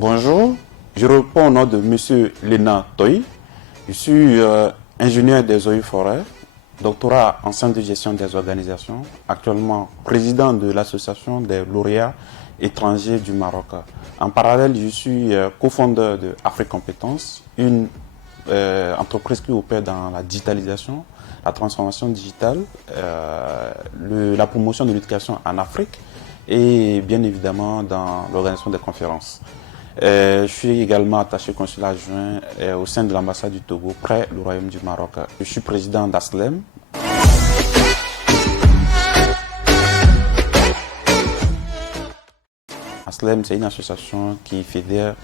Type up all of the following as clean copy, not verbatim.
Bonjour, je réponds au nom de M. Lena Toy. Je suis ingénieur des eaux et forêts, doctorat en sciences de gestion des organisations, actuellement président de l'association des lauréats étrangers du Maroc. En parallèle, je suis cofondeur de Afrique Compétences, une entreprise qui opère dans la digitalisation, la transformation digitale, la promotion de l'éducation en Afrique et bien évidemment dans l'organisation des conférences. Je suis également attaché consul adjoint au sein de l'ambassade du Togo près le Royaume du Maroc. Je suis président d'ASLEM. ASLEM, c'est une association qui fédère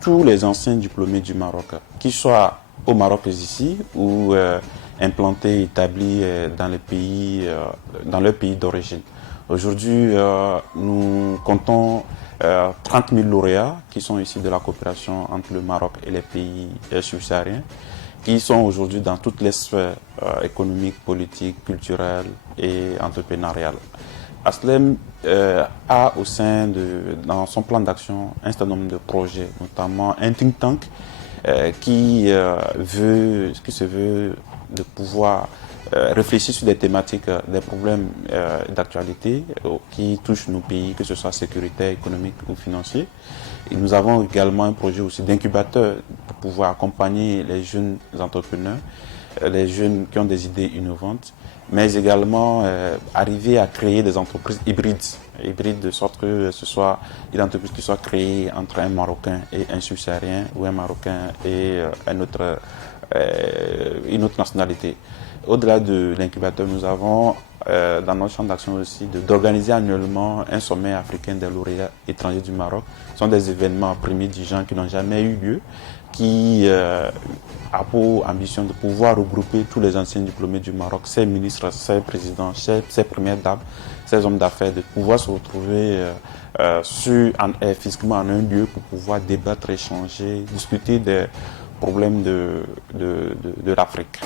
tous les anciens diplômés du Maroc, qu'ils soient au Maroc ici ou implantés, établis dans leur pays d'origine. Aujourd'hui, nous comptons 30 000 lauréats qui sont issus de la coopération entre le Maroc et les pays subsahariens, qui sont aujourd'hui dans toutes les sphères économiques, politiques, culturelles et entrepreneuriales. ASLEM a dans son plan d'action un certain nombre de projets, notamment un think tank qui se veut de pouvoir réfléchir sur des thématiques, des problèmes d'actualité qui touchent nos pays, que ce soit sécuritaire, économique ou financier. Et nous avons également un projet aussi d'incubateur pour pouvoir accompagner les jeunes entrepreneurs, les jeunes qui ont des idées innovantes, mais également arriver à créer des entreprises hybrides de sorte que ce soit une entreprise qui soit créée entre un Marocain et un Subsaharien ou un Marocain et une autre nationalité. Au-delà de l'incubateur, nous avons dans notre champ d'action aussi d'organiser annuellement un sommet africain des lauréats étrangers du Maroc. Ce sont des événements primidigents qui n'ont jamais eu lieu, qui a pour ambition de pouvoir regrouper tous les anciens diplômés du Maroc, ses ministres, ses présidents, ses premières dames, ses hommes d'affaires, de pouvoir se retrouver physiquement en un lieu pour pouvoir débattre, échanger, discuter des problèmes de l'Afrique.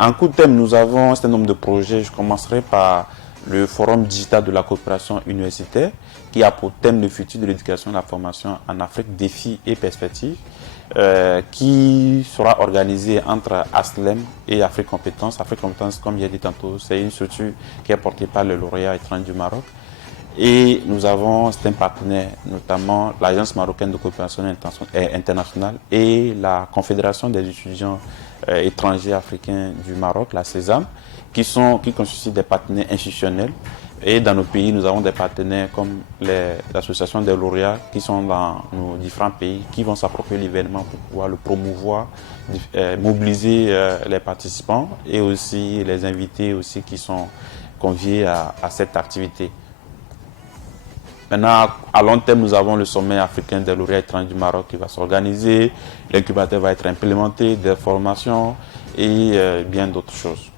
En coup de thème, nous avons un certain nombre de projets. Je commencerai par le Forum digital de la coopération universitaire qui a pour thème le futur de l'éducation et de la formation en Afrique, défis et perspectives, qui sera organisé entre ASLEM et Afrique Compétences. Afrique Compétences, comme j'ai dit tantôt, c'est une structure qui est portée par le lauréat étranger du Maroc. Et nous avons certains partenaires, notamment l'Agence marocaine de coopération internationale et la Confédération des étudiants étrangers africains du Maroc, la CESAM, qui constituent des partenaires institutionnels. Et dans nos pays, nous avons des partenaires comme les associations des lauréats qui sont dans nos différents pays, qui vont s'approprier l'événement pour pouvoir le promouvoir, mobiliser les participants et aussi les invités aussi qui sont conviés à cette activité. Maintenant, à long terme, nous avons le sommet africain des lauréats étrangers du Maroc qui va s'organiser, l'incubateur va être implémenté, des formations et bien d'autres choses.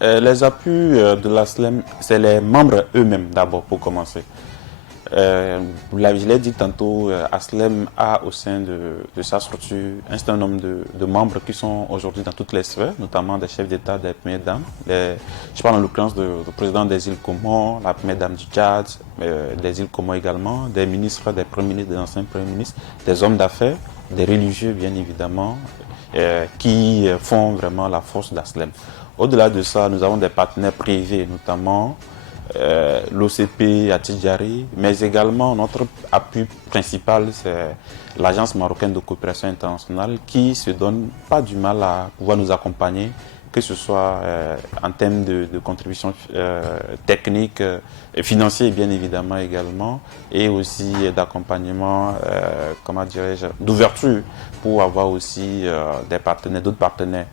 Les appuis de l'ASLEM, c'est les membres eux-mêmes d'abord pour commencer. Je l'ai dit tantôt, ASLEM a au sein de sa structure un certain nombre de membres qui sont aujourd'hui dans toutes les sphères, notamment des chefs d'État, des premières dames. Je parle en l'occurrence du président des îles Comores, la première dame du Tchad, des îles Comores également, des ministres, des premiers ministres, des anciens premiers ministres, des hommes d'affaires, des religieux bien évidemment, qui font vraiment la force d'ASLEM. Au-delà de ça, nous avons des partenaires privés, notamment l'OCP à Tidjari, mais également notre appui principal, c'est l'Agence marocaine de coopération internationale qui se donne pas du mal à pouvoir nous accompagner, que ce soit en termes de contributions techniques et financières bien évidemment également, et aussi d'accompagnement, d'ouverture pour avoir aussi des partenaires, d'autres partenaires.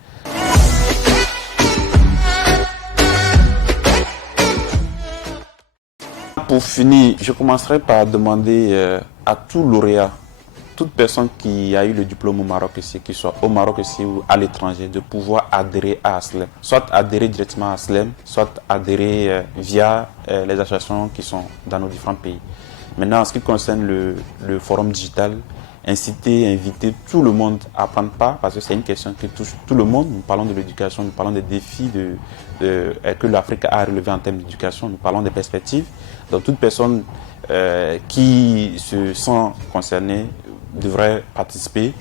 Pour finir, je commencerai par demander à tout lauréat, toute personne qui a eu le diplôme au Maroc ici, qu'il soit au Maroc ici ou à l'étranger, de pouvoir adhérer à ASLEM. Soit adhérer directement à ASLEM, soit adhérer via les associations qui sont dans nos différents pays. Maintenant, en ce qui concerne le forum digital, inciter, inviter tout le monde à prendre part, parce que c'est une question qui touche tout le monde. Nous parlons de l'éducation, nous parlons des défis que l'Afrique a à relever en termes d'éducation, nous parlons des perspectives. Donc toute personne qui se sent concernée devrait participer,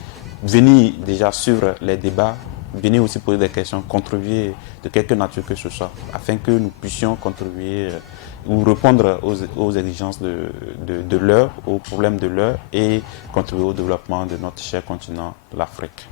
venir déjà suivre les débats, venir aussi poser des questions, contribuer de quelque nature que ce soit, afin que nous puissions contribuer ou répondre aux exigences de l'heure, aux problèmes de l'heure et contribuer au développement de notre cher continent, l'Afrique.